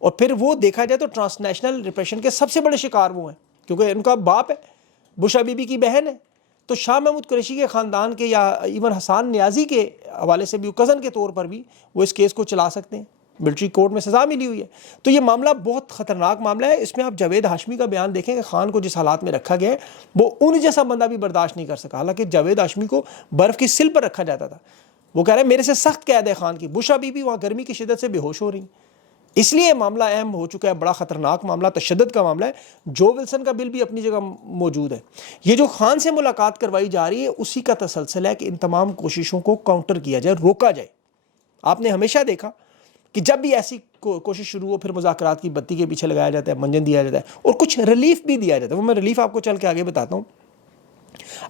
اور پھر وہ دیکھا جائے تو ٹرانس نیشنل ریپریشن کے سب سے بڑے شکار وہ ہیں، کیونکہ ان کا باپ ہے، بشا بی بی کی بہن ہے، تو شاہ محمود قریشی کے خاندان کے یا ایون حسان نیازی کے حوالے سے بھی کزن کے طور پر بھی وہ اس کیس کو چلا سکتے ہیں، ملٹری کورٹ میں سزا ملی ہوئی ہے۔ تو یہ معاملہ بہت خطرناک معاملہ ہے۔ اس میں آپ جاوید ہاشمی کا بیان دیکھیں کہ خان کو جس حالات میں رکھا گیا ہے وہ ان جیسا بندہ بھی برداشت نہیں کر سکا، حالانکہ جاوید ہاشمی کو برف کی سل پر رکھا جاتا تھا، وہ کہہ رہے ہیں میرے سے سخت قید ہے خان کی، بشا بی بی وہاں گرمی کی شدت سے بے ہوش ہو رہی، اس لیے معاملہ اہم ہو چکا ہے، بڑا خطرناک معاملہ، تشدد کا معاملہ ہے۔ جو ولسن کا بل بھی اپنی جگہ موجود ہے۔ یہ جو خان سے ملاقات کروائی جا رہی ہے اسی کا تسلسل ہے کہ ان تمام کوششوں کو کاؤنٹر کیا جائے، روکا جائے۔ آپ نے ہمیشہ دیکھا کہ جب بھی ایسی کوشش شروع ہو پھر مذاکرات کی بتی کے پیچھے لگایا جاتا ہے، منجن دیا جاتا ہے اور کچھ ریلیف بھی دیا جاتا ہے۔ وہ میں ریلیف آپ کو چل کے آگے بتاتا ہوں۔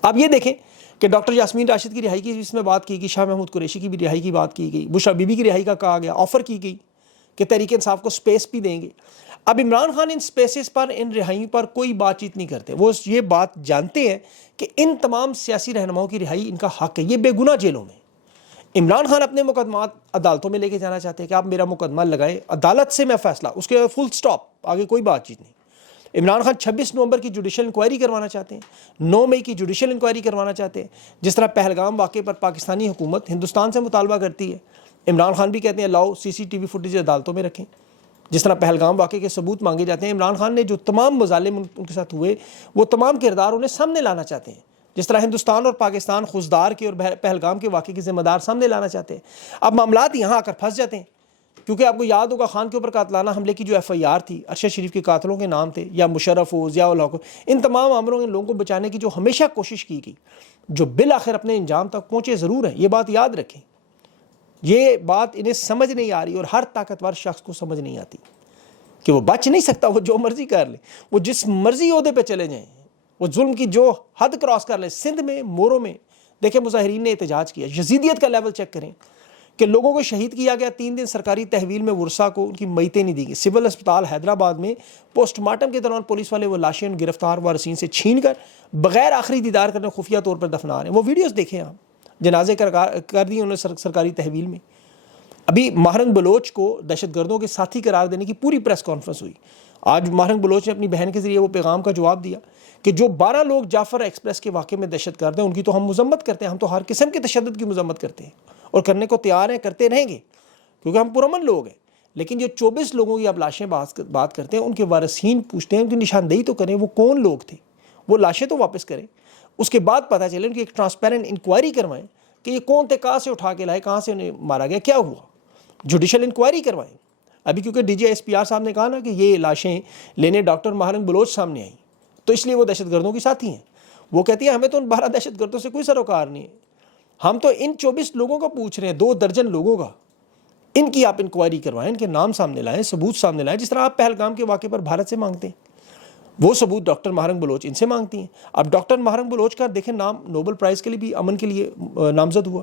آپ یہ دیکھیں کہ ڈاکٹر یاسمین راشد کی رہائی کی اس میں بات کی گئی، شاہ محمود قریشی کی بھی رہائی کی بات کی گئی، بشرا بی بی کی رہائی کا کہا گیا، آفر کی گئی کہ تحریک انصاف کو سپیس بھی دیں گے۔ اب عمران خان ان سپیسز پر، ان رہائیوں پر کوئی بات چیت نہیں کرتے، وہ یہ بات جانتے ہیں کہ ان تمام سیاسی رہنماؤں کی رہائی ان کا حق ہے، یہ بے گناہ جیلوں میں۔ عمران خان اپنے مقدمات عدالتوں میں لے کے جانا چاہتے ہیں کہ آپ میرا مقدمہ لگائیں، عدالت سے میں فیصلہ، اس کے فل سٹاپ، آگے کوئی بات چیت نہیں۔ عمران خان 26 نومبر کی جوڈیشل انکوائری کروانا چاہتے ہیں، 9 مئی کی جوڈیشل انکوائری کروانا چاہتے ہیں، جس طرح پہلگام واقعے پر پاکستانی حکومت ہندوستان سے مطالبہ کرتی ہے۔ عمران خان بھی کہتے ہیں لاؤ سی سی ٹی وی فوٹیج عدالتوں میں رکھیں، جس طرح پہلگام واقعے کے ثبوت مانگے جاتے ہیں۔ عمران خان نے جو تمام مظالم ان کے ساتھ ہوئے وہ تمام کردار انہیں سامنے لانا چاہتے ہیں، جس طرح ہندوستان اور پاکستان خزدار کے اور پہلگام کے واقعے کے ذمہ دار سامنے لانا چاہتے ہیں۔ اب معاملات یہاں آ کر پھنس جاتے ہیں، کیونکہ آپ کو یاد ہوگا خان کے اوپر قاتلانہ حملے کی جو ایف آئی آر تھی، ارشد شریف کے قاتلوں کے نام تھے، یا مشرف ہو، ضیاء الحق ہو، ان تمام عامروں ان لوگوں کو بچانے کی جو ہمیشہ کوشش کی گئی، جو بالآخر اپنے انجام تک پہنچے ضرور ہیں، یہ بات یاد رکھیں۔ یہ بات انہیں سمجھ نہیں آ رہی اور ہر طاقتور شخص کو سمجھ نہیں آتی کہ وہ بچ نہیں سکتا، وہ جو مرضی کر لے، وہ جس مرضی عہدے پہ چلے جائیں، وہ ظلم کی جو حد کراس کر لیں۔ سندھ میں، موروں میں دیکھیں مظاہرین نے احتجاج کیا، یزیدیت کا لیول چیک کریں کہ لوگوں کو شہید کیا گیا، 3 دن سرکاری تحویل میں ورثاء کو ان کی میتیں نہیں دی گئی۔ سول اسپتال حیدرآباد میں پوسٹ مارٹم کے دوران پولیس والے وہ لاشیں ان گرفتار وارثین سے چھین کر بغیر آخری دیدار کرنے خفیہ طور پر دفنا رہے ہیں۔ وہ ویڈیوز دیکھیں آپ، جنازے کر دیے انہوں نے سرکاری تحویل میں۔ ابھی ماہرنگ بلوچ کو دہشت گردوں کے ساتھی قرار دینے کی پوری پریس کانفرنس ہوئی۔ آج ماہرنگ بلوچ نے اپنی بہن کے ذریعے وہ پیغام کا جواب دیا کہ جو 12 لوگ جعفر ایکسپریس کے واقعے میں دہشت گرد ہیں ان کی تو ہم مذمت کرتے ہیں، ہم تو ہر قسم کے تشدد کی مذمت کرتے ہیں اور کرنے کو تیار ہیں، کرتے رہیں گے، کیونکہ ہم پرامن لوگ ہیں۔ لیکن جو 24 لوگوں کی آپ لاشیں بات کرتے ہیں، ان کے وارثین پوچھتے ہیں، ان کی نشاندہی تو کریں، وہ کون لوگ تھے، وہ لاشیں تو واپس کریں، اس کے بعد پتہ چلے، ان کی ایک ٹرانسپیرنٹ انکوائری کروائیں کہ یہ کون تھے، کہاں سے اٹھا کے لائے، کہاں سے انہیں مارا گیا، کیا ہوا، جوڈیشل انکوائری کروائیں۔ ابھی کیونکہ D G S P R صاحب نے کہا نا کہ یہ لاشیں لینے ڈاکٹر ماہرنگ بلوچ سامنے آئیں تو اس لیے وہ دہشت گردوں کی ساتھی ہیں۔ وہ کہتی ہیں ہمیں تو ان 12 دہشت گردوں سے کوئی سروکار نہیں ہے، ہم تو ان 24 لوگوں کا پوچھ رہے ہیں، 2 درجن لوگوں کا، ان کی آپ انکوائری کروائیں، ان کے نام سامنے لائیں، ثبوت سامنے لائیں، جس طرح آپ پہلگام کے واقعے پر بھارت سے مانگتے ہیں وہ ثبوت ڈاکٹر ماہرنگ بلوچ ان سے مانگتی ہیں۔ اب ڈاکٹر ماہرنگ بلوچ کا دیکھیں نام نوبل پرائز کے لیے بھی امن کے لیے نامزد ہوا،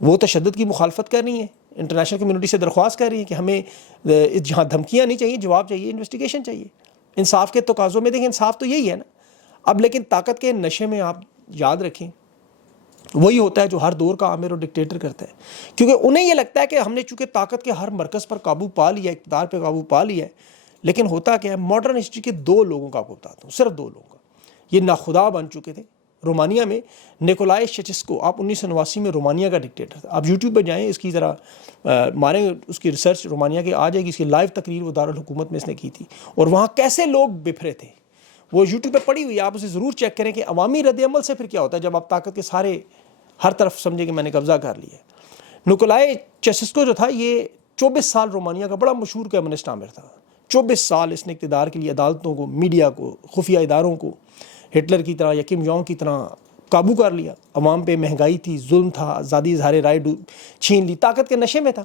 وہ تشدد کی مخالفت کر رہی ہیں، انٹرنیشنل کمیونٹی سے درخواست کر رہی ہیں کہ ہمیں جہاں دھمکیاں نہیں چاہیے، جواب چاہیے، انویسٹیگیشن چاہیے، انصاف کے تقاضوں میں دیکھیں انصاف تو یہی ہے نا۔ اب لیکن طاقت کے نشے میں آپ یاد رکھیں وہی ہوتا ہے جو ہر دور کا عامر اور ڈکٹیٹر کرتا ہے، کیونکہ انہیں یہ لگتا ہے کہ ہم نے چونکہ طاقت کے ہر مرکز پر قابو پا لیا، اقتدار پہ قابو پا لیا ہے، لیکن ہوتا کیا ہے، ماڈرن ہسٹری کے 2 لوگوں کا آپ کو بتاتا ہوں، صرف 2 لوگوں کا، یہ ناخدا بن چکے تھے۔ رومانیہ میں نیکولائے چچسکو، آپ 1989 میں رومانیہ کا ڈکٹیٹر تھا، آپ یوٹیوب پہ جائیں، اس کی ذرا ماریں، اس کی ریسرچ رومانیہ کی آ جائے گی، اس کی لائیو تقریر وہ دارالحکومت میں اس نے کی تھی، اور وہاں کیسے لوگ بپھرے تھے وہ یوٹیوب پہ پڑی ہوئی ہے، آپ اسے ضرور چیک کریں کہ عوامی رد عمل سے پھر کیا ہوتا ہے جب آپ طاقت کے سارے ہر طرف سمجھے کہ میں نے قبضہ کر لیا ہے۔ نیکولائے چچسکو جو تھا یہ 24 سال رومانیہ کا بڑا مشہور کمیونسٹ عامر تھا، 24 سال اس نے اقتدار کے لیے عدالتوں کو، میڈیا کو، خفیہ اداروں کو ہٹلر کی طرح یا کم جونگ کی طرح قابو کر لیا۔ عوام پہ مہنگائی تھی، ظلم تھا، آزادی اظہار رائے چھین لی، طاقت کے نشے میں تھا،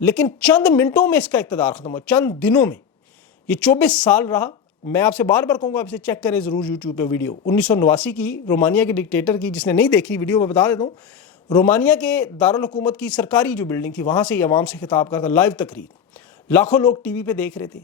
لیکن چند منٹوں میں اس کا اقتدار ختم ہوا، چند دنوں میں۔ یہ 24 سال رہا۔ میں آپ سے بار بار کہوں گا آپ اسے چیک کریں ضرور یوٹیوب پہ ویڈیو 1989 کی رومانیہ کے ڈکٹیٹر کی، جس نے نہیں دیکھی ویڈیو میں بتا دیتا ہوں۔ رومانیہ کے دارالحکومت کی سرکاری جو بلڈنگ تھی وہاں سے یہ عوام سے خطاب کرتا، لائیو تقریر، لاکھوں لوگ ٹی وی پہ دیکھ رہے تھے۔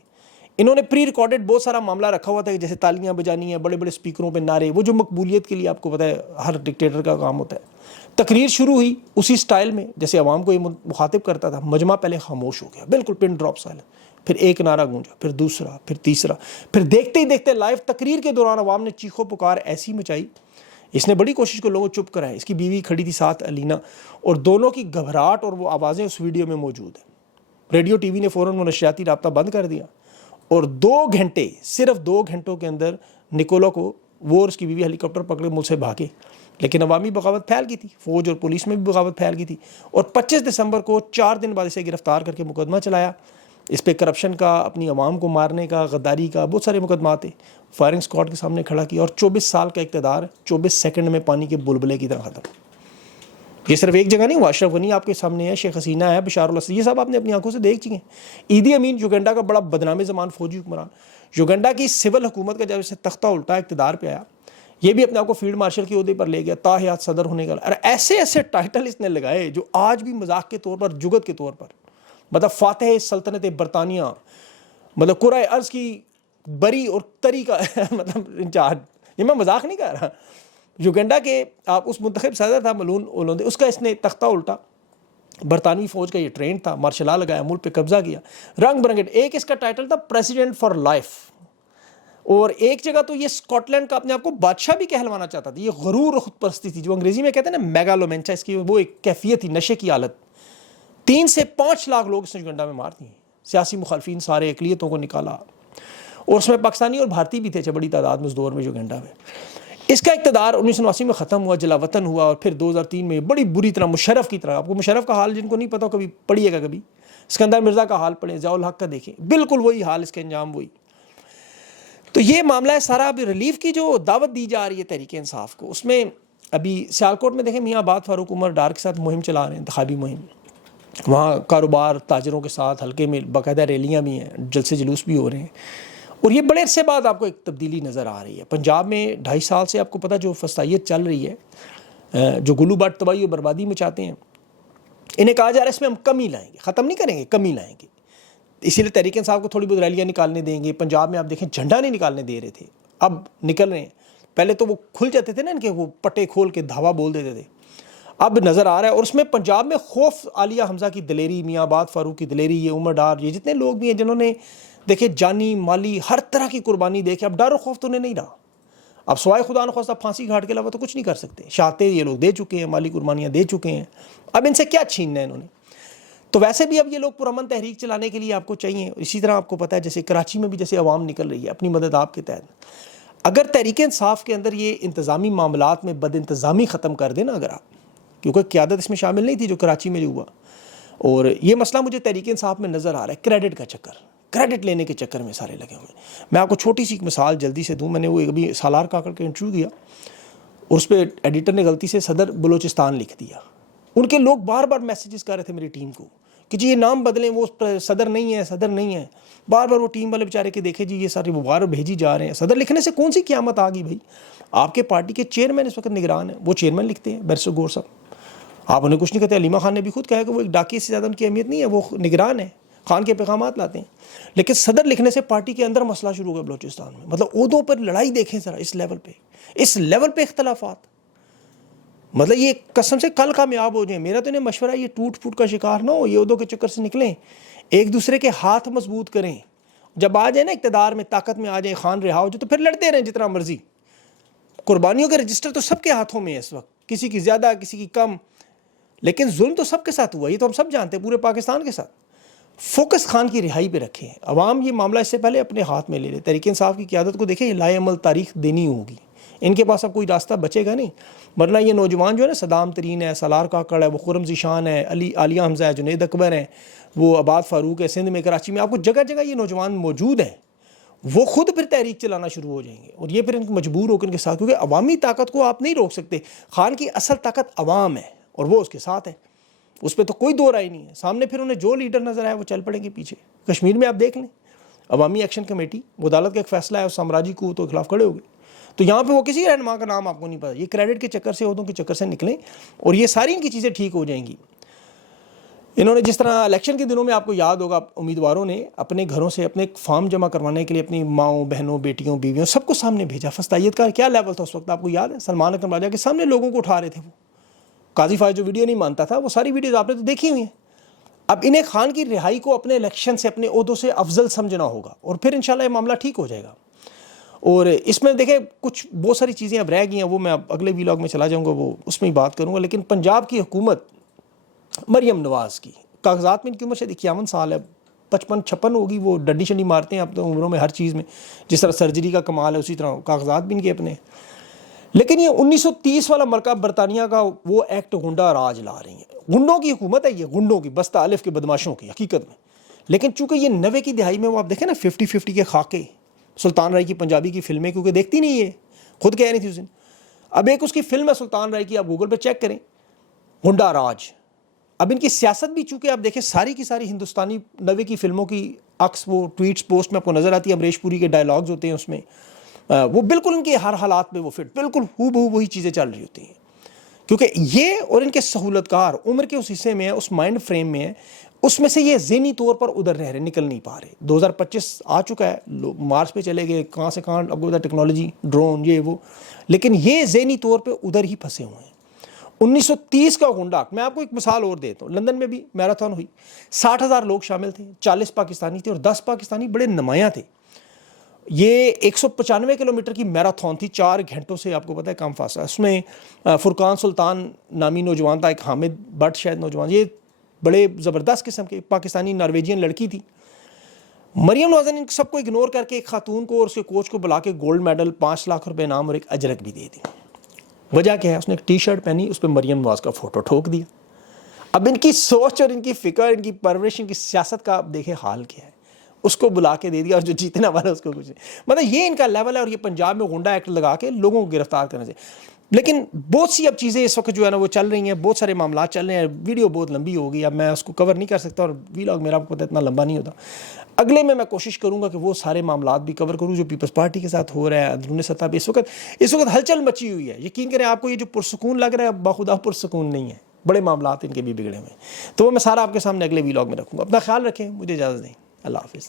انہوں نے پری ریکارڈڈ بہت سارا معاملہ رکھا ہوا تھا کہ جیسے تالیاں بجانی ہیں، بڑے بڑے سپیکروں پہ نعرے، وہ جو مقبولیت کے لیے آپ کو پتہ ہے ہر ڈکٹیٹر کا کام ہوتا ہے۔ تقریر شروع ہوئی اسی سٹائل میں جیسے عوام کو یہ مخاطب کرتا تھا، مجمع پہلے خاموش ہو گیا، بالکل پن ڈراپ سائلنٹ۔ پھر ایک نعرہ گونجا، پھر دوسرا، پھر تیسرا، پھر دیکھتے ہی دیکھتے لائیو تقریر کے دوران عوام نے چیخو پکار ایسی مچائی، اس نے بڑی کوشش کو لوگوں چپ کرایا. اس کی بیوی کھڑی تھی ساتھ علینا، اور دونوں کی گھبراہٹ اور وہ آوازیں اس ویڈیو میں موجود ہیں. ریڈیو ٹی وی نے فوراً وہ نشریاتی رابطہ بند کر دیا، اور 2 گھنٹے، صرف 2 گھنٹوں کے اندر نکولو کو وہ اور اس کی بیوی ہیلی کاپٹر پکڑے ملک سے بھاگے. لیکن عوامی بغاوت پھیل گئی تھی، فوج اور پولیس میں بھی بغاوت پھیل گئی تھی، اور 25 دسمبر کو 4 دن بعد اسے گرفتار کر کے مقدمہ چلایا. اس پہ کرپشن کا، اپنی عوام کو مارنے کا، غداری کا بہت سارے مقدمات تھے. فائرنگ اسکواڈ کے سامنے کھڑا کیا، اور 24 سال کا اقتدار 24 سیکنڈ میں پانی کے بلبلے کی طرح ختم. یہ صرف ایک جگہ نہیں ہوا، اشرف غنی آپ کے سامنے ہے، شیخ حسینہ ہے، بشار الاسد، یہ سب آپ نے اپنی آنکھوں سے دیکھ چکے ہیں. ایدی امین یوگنڈا کا بڑا بدنام زمان فوجی حکمران، یوگنڈا کی سول حکومت کا جب اسے تختہ الٹا اقتدار پہ آیا، یہ بھی اپنے آپ کو فیلڈ مارشل کے عہدے پر لے گیا، تا حیات صدر ہونے کا. اور ایسے ایسے ٹائٹل اس نے لگائے جو آج بھی مذاق کے طور پر، جگت کے طور پر، مطلب فاتح سلطنت برطانیہ، مطلب کرۂ ارض کی بری اور تری کا مطلب انچارج. یہ میں مذاق نہیں کر رہا. یوگنڈا کے آپ اس منتخب صدر تھا ملون اولوندے، اس کا اس نے تختہ الٹا. برطانوی فوج کا یہ ٹرینڈ تھا، مارشل لا لگایا، ملک پہ قبضہ کیا، رنگ برنگے. ایک اس کا ٹائٹل تھا پریزیڈنٹ فار لائف، اور ایک جگہ تو یہ اسکاٹ لینڈ کا اپنے آپ کو بادشاہ بھی کہلوانا چاہتا تھا. یہ غرور اور خود پرستی تھی جو انگریزی میں کہتے ہیں نا میگالومینچا، اس کی وہ ایک کیفیت تھی، نشے کی حالت. 3 سے 5 لاکھ لوگ اس نے یوگنڈا میں مار دیے، سیاسی مخالفین سارے، اقلیتوں کو نکالا، اور اس میں پاکستانی اور بھارتی بھی تھے بڑی تعداد میں اس دور میں یوگنڈا میں. اس کا اقتدار 1989 میں ختم ہوا، جلا وطن ہوا، اور پھر 2003 میں بڑی بری طرح مشرف کی طرح، آپ کو مشرف کا حال جن کو نہیں پتا کبھی پڑھیے گا، کبھی اسکندر مرزا کا حال پڑھیں، ضیاء الحق کا دیکھیں، بالکل وہی حال، اس کا انجام وہی. تو یہ معاملہ ہے سارا. اب ریلیف کی جو دعوت دی جا رہی ہے تحریک انصاف کو، اس میں ابھی سیالکوٹ میں دیکھیں میاں آباد فاروق عمر ڈار کے ساتھ مہم چلا رہے ہیں، انتخابی مہم. وہاں کاروبار تاجروں کے ساتھ حلقے میں باقاعدہ ریلیاں بھی ہیں، جلسے جلوس بھی ہو رہے ہیں. اور یہ بڑے عرصے بعد آپ کو ایک تبدیلی نظر آ رہی ہے. پنجاب میں 2.5 سال سے آپ کو پتہ جو فسادیت چل رہی ہے، جو گلو باٹ تباہی اور بربادی میں چاہتے ہیں، انہیں کہا جا رہا ہے اس میں ہم کمی لائیں گے، ختم نہیں کریں گے، کمی لائیں گے. اسی لیے تحریک انصاف کو تھوڑی بہت ریلیاں نکالنے دیں گے. پنجاب میں آپ دیکھیں جھنڈا نہیں نکالنے دے رہے تھے، اب نکل رہے ہیں. پہلے تو وہ کھل جاتے تھے نا ان کے، وہ پٹے کھول کے دھاوا بول دیتے تھے، اب نظر آ رہا ہے. اور اس میں پنجاب میں خوف عالیہ حمزہ کی دلیری، میاں آباد فاروق کی دلیری، یہ عمر ڈار، یہ جتنے لوگ بھی ہیں جنہوں نے دیکھے جانی مالی ہر طرح کی قربانی دے کے، اب ڈر و خوف تو انہیں نہیں رہا. اب سوائے خدا نخواستہ پھانسی گھاٹ کے علاوہ تو کچھ نہیں کر سکتے. شہادتیں یہ لوگ دے چکے ہیں، مالی قربانیاں دے چکے ہیں، اب ان سے کیا چھیننا ہے انہوں نے. تو ویسے بھی اب یہ لوگ پرامن تحریک چلانے کے لیے آپ کو چاہیے. اسی طرح آپ کو پتہ ہے جیسے کراچی میں بھی جیسے عوام نکل رہی ہے اپنی مدد آپ کے تحت. اگر تحریک انصاف کے اندر یہ انتظامی معاملات میں بد انتظامی ختم کر دیں نا، اگر آپ، کیونکہ قیادت اس میں شامل نہیں تھی جو کراچی میں جو ہوا، اور یہ مسئلہ مجھے تحریک انصاف میں نظر آ رہا ہے، کریڈٹ کا چکر، کریڈٹ لینے کے چکر میں سارے لگے ہوئے ہیں. میں آپ کو چھوٹی سی ایک مثال جلدی سے دوں. میں نے وہ ابھی سالار کاکڑ کا انٹرویو کیا، اور اس پہ ایڈیٹر نے غلطی سے صدر بلوچستان لکھ دیا. ان کے لوگ بار بار میسیجز کر رہے تھے میری ٹیم کو کہ جی یہ نام بدلیں، وہ صدر نہیں ہے، صدر نہیں ہے. بار بار وہ ٹیم والے بیچارے کے دیکھے جی یہ سارے بار بھیجی جا رہے ہیں. صدر لکھنے سے کون سی قیامت آ گئی بھائی؟ آپ کے پارٹی کے چیئرمین اس وقت نگران ہیں، وہ چیئرمین لکھتے ہیں، بیرسٹر گور صاحب. آپ انہیں کچھ نہیں کہتے. علیمہ خان نے بھی خود کہا کہ وہ ایک ڈاکیے سے زیادہ ان کی اہمیت نہیں ہے، وہ نگران ہے، خان کے پیغامات لاتے ہیں. لیکن صدر لکھنے سے پارٹی کے اندر مسئلہ شروع ہو گیا بلوچستان میں. مطلب عہدوں پر لڑائی دیکھیں ذرا، اس لیول پہ اختلافات. مطلب یہ قسم سے کل کامیاب ہو جائیں. میرا تو انہیں مشورہ ہے یہ ٹوٹ پھوٹ کا شکار نہ ہو، یہ عہدوں کے چکر سے نکلیں، ایک دوسرے کے ہاتھ مضبوط کریں. جب آ جائیں نا اقتدار میں، طاقت میں آ جائیں، خان رہا ہو جو، تو پھر لڑتے رہیں جتنا مرضی. قربانیوں کے رجسٹر تو سب کے ہاتھوں میں ہے اس وقت، کسی کی زیادہ کسی کی کم، لیکن ظلم تو سب کے ساتھ ہوا، یہ تو ہم سب جانتے ہیں، پورے پاکستان کے ساتھ. فوکس خان کی رہائی پہ رکھیں. عوام یہ معاملہ اس سے پہلے اپنے ہاتھ میں لے لے. تحریک انصاف کی قیادت کو دیکھیں، یہ لائے عمل تاریخ دینی ہوگی. ان کے پاس اب کوئی راستہ بچے گا نہیں، ورنہ یہ نوجوان جو ہے نا، صدام ترین ہے، سالار کاکڑ ہے، وہ خرم ذیشان ہے، عالیہ حمزہ ہے، جنید اکبر ہیں، وہ آباد فاروق ہے، سندھ میں، کراچی میں، آپ کو جگہ جگہ یہ نوجوان موجود ہیں. وہ خود پھر تحریک چلانا شروع ہو جائیں گے، اور یہ پھر ان کو مجبور ہو کر ان کے ساتھ، کیونکہ عوامی طاقت کو آپ نہیں روک سکتے. خان کی اصل طاقت عوام ہے، اور وہ اس کے ساتھ ہے، اس پہ تو کوئی دو رائے نہیں ہے. سامنے پھر انہیں جو لیڈر نظر آئے وہ چل پڑیں گے پیچھے. کشمیر میں آپ دیکھ لیں، عوامی ایکشن کمیٹی، وہ عدالت کا ایک فیصلہ ہے، اس سامراجی قوتوں کے خلاف کھڑے ہو گئے. تو یہاں پہ وہ کسی رہنما کا نام آپ کو نہیں پتا. یہ کریڈٹ کے چکر سے، عہدوں کے چکر سے نکلیں، اور یہ ساری ان کی چیزیں ٹھیک ہو جائیں گی. انہوں نے جس طرح الیکشن کے دنوں میں آپ کو یاد ہوگا، امیدواروں نے اپنے گھروں سے اپنے فارم جمع کروانے کے لیے اپنی ماؤں، بہنوں، بیٹیوں، بیویوں سب کو سامنے بھیجا. فسطائیت کا کیا لیول تھا اس وقت آپ کو یاد ہے؟ سلمان اکرم راجہ کے سامنے لوگوں کو اٹھا رہے تھے. وہ قاضی فائز جو ویڈیو نہیں مانتا تھا، وہ ساری ویڈیوز آپ نے تو دیکھی ہوئی ہیں. اب انہیں خان کی رہائی کو اپنے الیکشن سے اپنے عہدوں سے افضل سمجھنا ہوگا اور پھر انشاءاللہ یہ معاملہ ٹھیک ہو جائے گا. اور اس میں دیکھیں کچھ بہت ساری چیزیں اب رہ گئی ہیں، وہ میں اب اگلے ویلاگ میں چلا جاؤں گا، وہ اس میں ہی بات کروں گا. لیکن پنجاب کی حکومت مریم نواز کی کاغذات میں ان کی عمر شاید 51 سال ہے، 55-56 ہوگی. وہ ڈنڈی شنڈی مارتے ہیں اب تو عمروں میں ہر چیز میں، جس طرح سرجری کا کمال ہے اسی طرح کاغذات بھی ان کے اپنے. لیکن یہ 1930 والا مرکب برطانیہ کا وہ ایکٹ گنڈا راج لا رہی ہیں. گنڈوں کی حکومت ہے یہ، گنڈوں کی، بستہ الف کے بدماشوں کی حقیقت میں. لیکن چونکہ یہ 90 کی دہائی میں وہ آپ دیکھیں نا 50-50 کے خاکے، سلطان رائی کی پنجابی کی فلمیں کیونکہ دیکھتی نہیں ہے، خود کہہ رہی تھی اس دن. اب ایک اس کی فلم ہے سلطان رائی کی، آپ گوگل پہ چیک کریں، گنڈا راج. اب ان کی سیاست بھی چونکہ آپ دیکھیں ساری کی ساری ہندوستانی 90 کی فلموں کی عکس وہ ٹویٹس پوسٹ میں آپ کو نظر آتی ہے. امریش پوری کے ڈائلاگز ہوتے ہیں اس میں، وہ بالکل ان کے ہر حالات میں وہ فٹ، بالکل ہو بہو وہی چیزیں چل رہی ہوتی ہیں. کیونکہ یہ اور ان کے سہولت کار عمر کے اس حصے میں ہے، اس مائنڈ فریم میں ہے، اس میں سے یہ ذہنی طور پر ادھر رہ رہے، نکل نہیں پا رہے. 2025 آ چکا ہے، لوگ مارس پہ چلے گئے، کہاں سے کہاں اب وہ ٹیکنالوجی، ڈرون، یہ وہ، لیکن یہ ذہنی طور پہ ادھر ہی پھنسے ہوئے ہیں. 1930 کا گنڈا، میں آپ کو ایک مثال اور دیتا ہوں. لندن میں بھی میراتھن ہوئی، 60,000 لوگ شامل تھے، 40 پاکستانی تھے اور 10 پاکستانی بڑے نمایاں تھے. یہ 195 کلومیٹر کی میراتھن تھی، 4 گھنٹوں سے آپ کو پتہ ہے کم فاصلہ. اس میں فرقان سلطان نامی نوجوان تھا، ایک حامد بٹ شاید نوجوان، یہ بڑے زبردست قسم کے پاکستانی نارویجین لڑکی تھی. مریم نواز نے سب کو اگنور کر کے ایک خاتون کو اور اس کے کوچ کو بلا کے گولڈ میڈل، 5 لاکھ روپے انعام اور ایک اجرک بھی دے دی. وجہ کیا ہے؟ اس نے ایک ٹی شرٹ پہنی، اس پہ مریم نواز کا فوٹو ٹھوک دیا. اب ان کی سوچ اور ان کی فکر، ان کی پرورش، ان کی سیاست کا آپ دیکھیں حال کیا ہے. اس کو بلا کے دے دیا اور جو جیتنے والا اس کو کچھ نہیں. مطلب یہ ان کا لیول ہے. اور یہ پنجاب میں گنڈا ایکٹ لگا کے لوگوں کو گرفتار کرنے سے. لیکن بہت سی اب چیزیں اس وقت جو ہے نا وہ چل رہی ہیں، بہت سارے معاملات چل رہے ہیں. ویڈیو بہت لمبی ہوگی، اب میں اس کو کور نہیں کر سکتا اور ویلاگ میرا آپ کو پتہ اتنا لمبا نہیں ہوتا. اگلے میں کوشش کروں گا کہ وہ سارے معاملات بھی کور کروں جو پیپلز پارٹی کے ساتھ ہو رہا ہے اندرون سطح پہ. اس وقت ہلچل مچی ہوئی ہے. یقین کریں آپ کو یہ جو پرسکون لگ رہا ہے بخدا پرسکون نہیں ہے، بڑے معاملات ان کے بھی بگڑے ہوئے ہیں. تو وہ میں سارا آپ کے سامنے اگلے ویلاگ میں رکھوں گا. اپنا خیال رکھیں، مجھے اجازت دیں. اللہ حافظ.